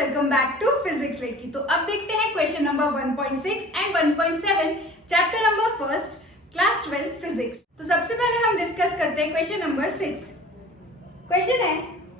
Welcome back to physics लड़की। तो अब देखते हैं question number 1.6 and 1.7 chapter number first class 12 physics. तो सबसे पहले हम डिस्कस करते हैं क्वेश्चन नंबर 6। क्वेश्चन है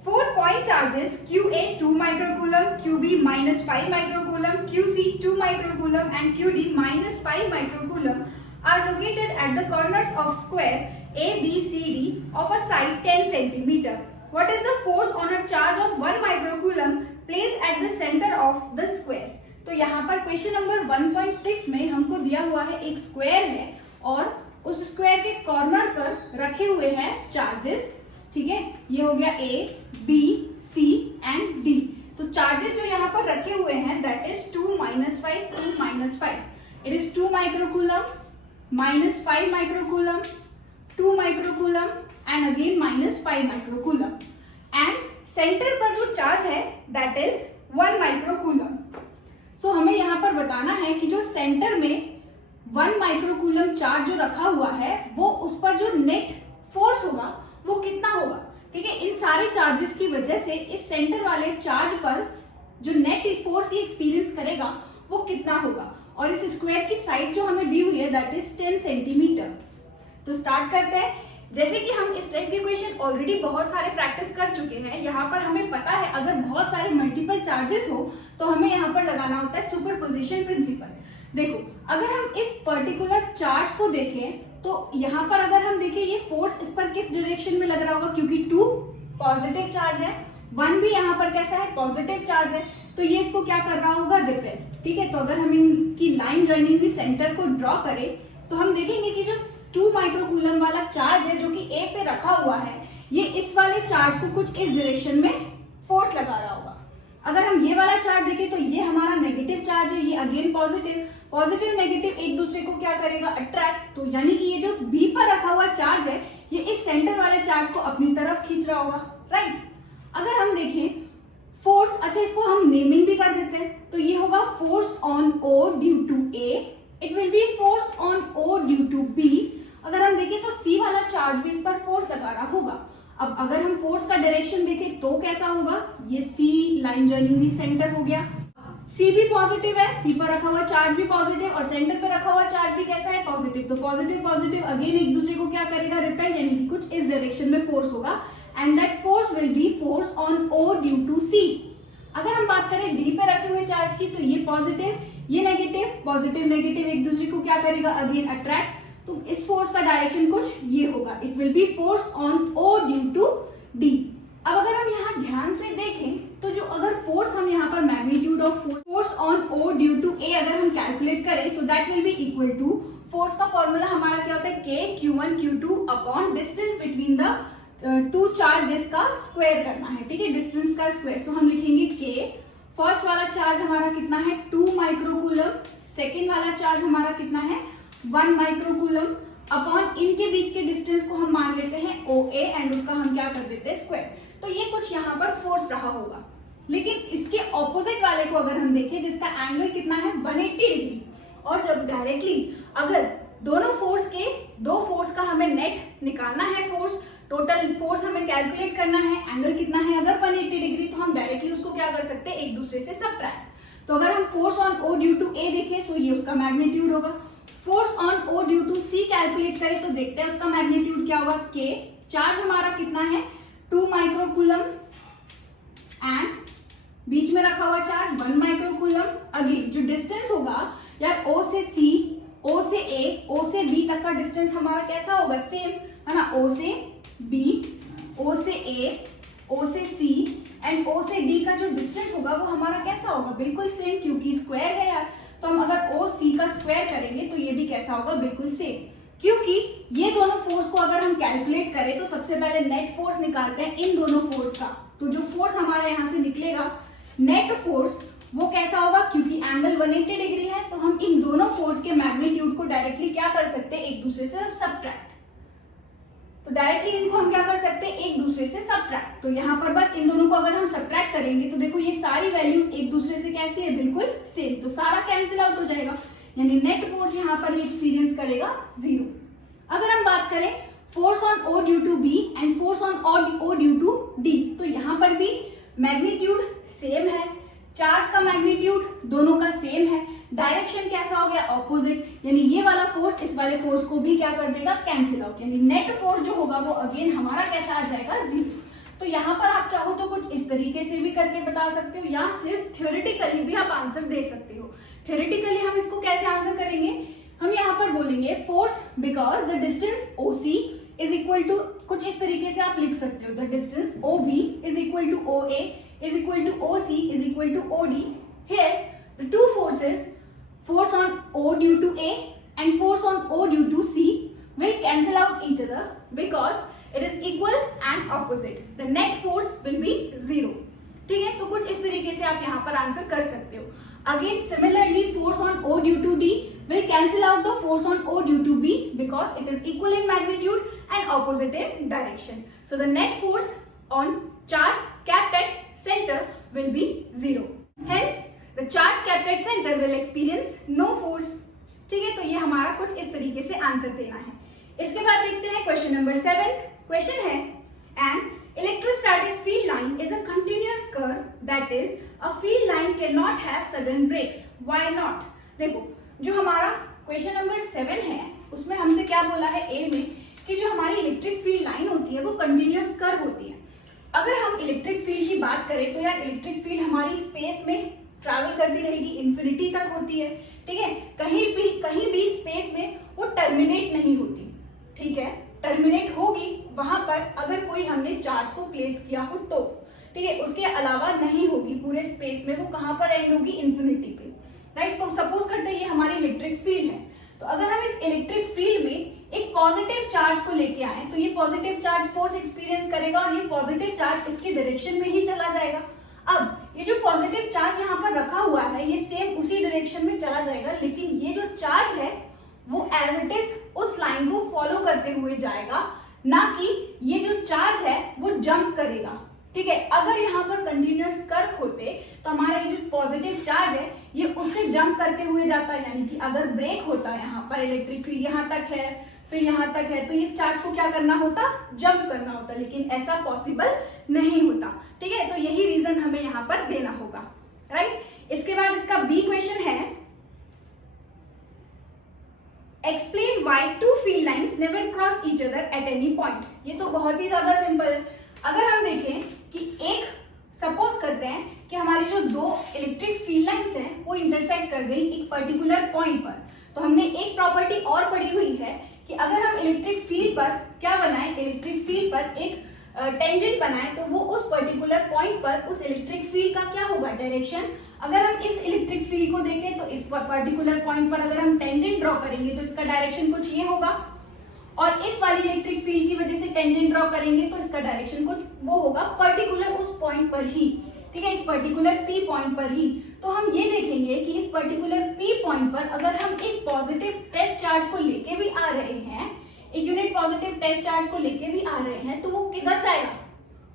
4 point charges QA 2 microcoulomb, QB -5 microcoulomb, QC 2 microcoulomb and QD -5 microcoulomb are located at the corners of square ABCD of a side 10 centimeter. What is the force on a charge of 1 microcoulomb placed at the center of the square? तो यहाँ पर question number 1.6 में हमको दिया हुआ है एक square है और उस स्क्वायर के कॉर्नर पर रखे हुए हैं चार्जेस। ठीक है, ये हो गया A, B, C and D। तो चार्जेस जो यहाँ पर रखे हुए हैं that is 2 - 5 2 -5। It is 2 microcoulomb -5 microcoulomb 2 microcoulomb and again -5 microcoulomb and centre पर जो चार्ज है दैट इज 1 माइक्रोकूलम। सो हमें यहाँ पर बताना है कि जो सेंटर में 1 माइक्रोकूलम चार्ज जो रखा हुआ है वो उस पर जो नेट फोर्स होगा वो कितना होगा। ठीक है, इन सारे चार्जेस की वजह से इस सेंटर वाले चार्ज पर जो नेट फोर्स ये एक्सपीरियंस करेगा वो कितना होगा। और इस स्क्वायर की साइड जो हमें दी हुई है दैट इज 10 सेंटीमीटर। तो स्टार्ट करते हैं। जैसे कि हम इस टाइप के क्वेश्चन ऑलरेडी बहुत सारे प्रैक्टिस कर चुके हैं, यहाँ पर हमें पता है अगर बहुत सारे मल्टीपल चार्जेस हो तो हमें यहाँ पर लगाना होता है सुपरपोजिशन प्रिंसिपल। देखो, अगर हम इस पर्टिकुलर चार्ज को देखें तो यहाँ पर अगर हम देखें ये फोर्स इस पर किस डायरेक्शन में लग रहा होगा, क्योंकि 2 पॉजिटिव चार्ज है, 1 भी यहाँ पर कैसा है पॉजिटिव चार्ज है, तो ये इसको क्या कर रहा होगा रिपेल। ठीक है, तो अगर हम इनकी लाइन जॉइनिंग दी सेंटर को ड्रॉ करें तो हम देखेंगे कि जो 2 माइक्रोकूलम वाला चार्ज है जो कि A पे रखा हुआ है ये इस वाले चार्ज को कुछ इस डायरेक्शन में फोर्स लगा रहा होगा। अगर हम ये वाला चार्ज देखें तो ये हमारा नेगेटिव चार्ज है, ये अगेन पॉजिटिव नेगेटिव एक दूसरे को क्या करेगा अट्रैक्ट। तो यानी कि ये जो B पर रखा हुआ चार्ज है ये इस सेंटर वाले चार्ज को अपनी तरफ खींच रहा होगा, राइट। अगर हम देखें फोर्स, अच्छा इसको हम नेमिंग भी कर देते हैं, तो ये होगा force on O due to A, it will be force on O due to B। अगर हम देखें तो C वाला चार्ज भी इस पर फोर्स लगा रहा होगा। अब अगर हम फोर्स का डायरेक्शन देखें तो कैसा होगा, ये C line joining the centre हो गया, C भी पॉजिटिव है, C पर रखा हुआ चार्ज भी पॉजिटिव और सेंटर पर रखा हुआ चार्ज भी कैसा है पॉजिटिव। तो पॉजिटिव अगेन एक दूसरे को क्या करेगा रिपेल, यानी कि कुछ इस डायरेक्शन में फोर्स होगा and that force will be force on O due to C। अगर हम बात करें D पे रखे हुए चार्ज की तो ये पॉजिटिव ये नेगेटिव, पॉजिटिव नेगेटिव एक दूसरे को क्या करेगा अगेन अट्रैक्ट। तो इस फोर्स का डायरेक्शन कुछ ये होगा, it will be force on O due to D। अब अगर हम यहाँ ध्यान से देखें तो जो अगर फोर्स हम यहाँ पर magnitude of force on O due to A अगर हम कैलकुलेट करें so that will be equal to, force का फॉर्मूला हमारा क्या होता है K Q1 Q2 upon distance between the 2 charges का स्क्वायर करना है। ठीक है, डिस्टेंस का स्क्वायर। सो हम लिखेंगे K, फर्स्ट वाला चार्ज हमारा कितना है 2 माइक्रोकूलम, सेकेंड वाला चार्ज हमारा कितना है 1 माइक्रोकूलम अपॉन इनके बीच के डिस्टेंस को हम मान लेते हैं OA एंड उसका हम क्या कर देते हैं स्क्वायर। तो ये कुछ यहाँ पर फोर्स रहा होगा। लेकिन इसके ऑपोजिट वाले को अगर हम देखें जिसका एंगल कितना है 180 डिग्री, और जब डायरेक्टली अगर दोनों फोर्स के दो फोर्स का हमें नेट निकालना है, फोर्स टोटल फोर्स हमें कैलकुलेट करना है, एंगल कितना है अगर 180 डिग्री, तो हम डायरेक्टली उसको क्या कर सकते हैं एक दूसरे से सबट्रैक्ट। तो अगर हम force on O due to A देखें सो ये उसका मैग्नीट्यूड होगा, force on O due to C calculate करें तो देखते हैं उसका मैग्नीट्यूड क्या होगा K। चार्ज हमारा कितना है 2 माइक्रोकूलम एंड बीच में रखा हुआ चार्ज 1 माइक्रोकूलम। अगेन जो डिस्टेंस होगा यार O से C, O से A, O से B तक का डिस्टेंस हमारा कैसा होगा सेम है ना, O से B, O से A, O से C एंड O से D का जो डिस्टेंस होगा वो हमारा कैसा होगा बिल्कुल सेम, क्योंकि स्क्वायर है यार। तो हम अगर OC का स्क्वायर करेंगे तो ये भी कैसा होगा बिल्कुल सेम, क्योंकि ये दोनों फोर्स को अगर हम कैलकुलेट करें तो सबसे पहले नेट फोर्स निकालते हैं इन दोनों फोर्स का। तो जो फोर्स हमारा यहाँ से निकलेगा नेट फोर्स वो कैसा होगा, क्योंकि एंगल 180 डिग्री है तो हम इन दोनों फोर्स के मैग्नीट्यूड को डायरेक्टली क्या कर सकते हैं एक दूसरे से सबट्रैक्ट। तो डायरेक्टली इनको हम क्या कर सकते हैं एक दूसरे से सबट्रैक्ट। तो यहाँ पर बस इन दोनों को अगर हम सबट्रैक्ट करेंगे तो देखो ये सारी वैल्यूज एक दूसरे से कैसी है बिल्कुल सेम, तो सारा कैंसिल आउट हो जाएगा, यानी नेट फोर्स यहाँ पर ये एक्सपीरियंस करेगा 0। अगर हम बात करें force on O due to B and force on O due to D, तो यहाँ पर भी मैग्नीट्यूड सेम है, हो गया ऑपोजिट, यानी ये वाला फोर्स इस वाले फोर्स को भी क्या कर देगा, कैंसिल आउट, यानी नेट फोर्स जो होगा वो अगेन हमारा कैसा आ जाएगा, 0। तो यहाँ पर आप चाहो तो कुछ इस तरीके से भी करके बता सकते हो, या सिर्फ थ्योरेटिकली भी आप आंसर दे सकते हो। थ्योरेटिकली हम इसको कैसे आंसर करेंगे, हम यहाँ पर बोलेंगे force because the distance OC is equal to, कुछ इस तरीके से आप लिख सकते हो, the distance OB is equal to OA is equal to OC is equal to OD। Here the two forces, force on O due to A and force on O due to C will cancel out each other because it is equal and opposite. The net force will be 0. ठीक है, तो कुछ इस तरीके से आप यहाँ पर आंसर कर सकते हो। Again similarly force on O due to D will cancel out the force on O due to B because it is equal in magnitude and opposite in direction. So the net force on charge kept at center will be 0. Hence the charge kept at center will experience no force. ठीक है, तो ये हमारा कुछ इस तरीके से answer देना है। इसके बाद देखते हैं क्वेश्चन नंबर 7। क्वेश्चन है an electrostatic field line is a continuous curve, that is a field line cannot have sudden breaks. Why not? देखो जो हमारा क्वेश्चन नंबर 7 है उसमें हमसे क्या बोला है ए में कि जो हमारी इलेक्ट्रिक फील्ड लाइन होती है वो कंटिन्यूअस कर्व होती है। अगर हम इलेक्ट्रिक फील्ड की बात करें तो यार इलेक्ट्रिक फील्ड हमारी स्पेस में ट्रैवल करती रहेगी, इंफिनिटी तक होती है। ठीक है, कहीं भी स्पेस में वो टर्मिनेट नहीं होती। ठीक है, टर्मिनेट होगी वहां पर अगर कोई हमने चार्ज को प्लेस किया हो तो, ठीक है, उसके अलावा नहीं होगी पूरे स्पेस में। वो कहां पर एंड होगी, इंफिनिटी पे, राइट। तो सपोज करते हैं ये हमारी इलेक्ट्रिक फील्ड है, तो अगर हम इस इलेक्ट्रिक फील्ड में एक पॉजिटिव चार्ज को लेके आए तो ये पॉजिटिव चार्ज फोर्स एक्सपीरियंस करेगा और ये पॉजिटिव चार्ज इसके डायरेक्शन में ही चला जाएगा। अब ये जो पॉजिटिव चार्ज यहाँ पर रखा हुआ है ये सेम उसी डायरेक्शन में चला जाएगा, लेकिन ये जो चार्ज है वो एज इट इज उस लाइन को फॉलो करते हुए जाएगा, ना कि ये जो चार्ज है वो जंप करेगा। ठीक है, अगर यहाँ पर कंटिन्यूअस कर्व होते तो हमारा ये जो पॉजिटिव चार्ज है ये उससे जंप करते हुए जाता है, यानी कि अगर ब्रेक होता है यहाँ पर इलेक्ट्रिक फील्ड यहाँ तक है फिर यहाँ तक है तो इस चार्ज को क्या करना होता, जंप करना होता, लेकिन ऐसा पॉसिबल नहीं होता। ठीक है, तो यही रीजन हमें यहाँ पर देना होगा, राइट। इसके बाद इसका बी क्वेश्चन है explain why two field lines never cross each other at any point. ये तो बहुत ही ज्यादा सिंपल है। अगर हम देखें कि एक सपोज करते हैं कि हमारी जो दो इलेक्ट्रिक फील्ड लाइंस हैं वो इंटरसेक्ट कर गई एक पर्टिकुलर पॉइंट पर, तो हमने एक प्रॉपर्टी और पढ़ी हुई है कि अगर हम इलेक्ट्रिक फील्ड पर क्या बनाएं, इलेक्ट्रिक फील्ड पर एक टेंजेंट बनाएं तो वो उस पर्टिकुलर पॉइंट पर उस इलेक्ट्रिक फील्ड का क्या होगा, डायरेक्शन। अगर हम इस इलेक्ट्रिक फील्ड को देखें तो इस पर्टिकुलर पॉइंट पर अगर हम टेंजेंट ड्रॉ करेंगे तो इसका डायरेक्शन कुछ ये होगा, और इस वाली इलेक्ट्रिक फील्ड की वजह से टेंजेंट ड्रॉ करेंगे तो इसका डायरेक्शन कुछ वो होगा पर्टिकुलर उस पॉइंट पर ही। ठीक है, इस पर्टिकुलर P पॉइंट पर ही। तो हम ये देखेंगे कि इस पर्टिकुलर P पॉइंट पर अगर हम एक पॉजिटिव टेस्ट चार्ज को लेके भी आ रहे हैं, एक यूनिट पॉजिटिव टेस्ट चार्ज को लेके भी आ रहे हैं, तो वो किधर जाएगा,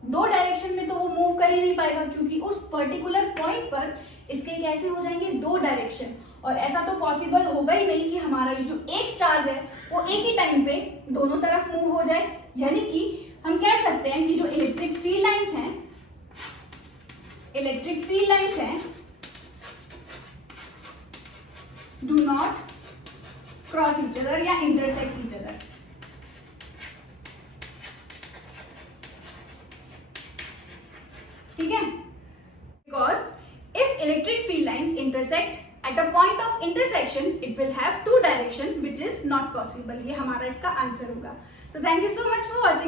दो डायरेक्शन में तो वो मूव कर ही नहीं पाएगा, क्योंकि उस पर्टिकुलर पॉइंट पर इसके कैसे हो जाएंगे, दो डायरेक्शन। और ऐसा तो पॉसिबल होगा ही नहीं कि हमारा ये जो एक चार्ज है वो एक ही टाइम पे दोनों तरफ मूव हो जाए। यानी कि हम कह सकते हैं कि जो इलेक्ट्रिक फील्ड लाइंस हैं do not cross each other या इंटरसेक्ट ईच अदर। ठीक है, because if electric field lines intersect at a point of intersection it will have two direction which is not possible। ये हमारा इसका answer होगा। So thank you so much for watching।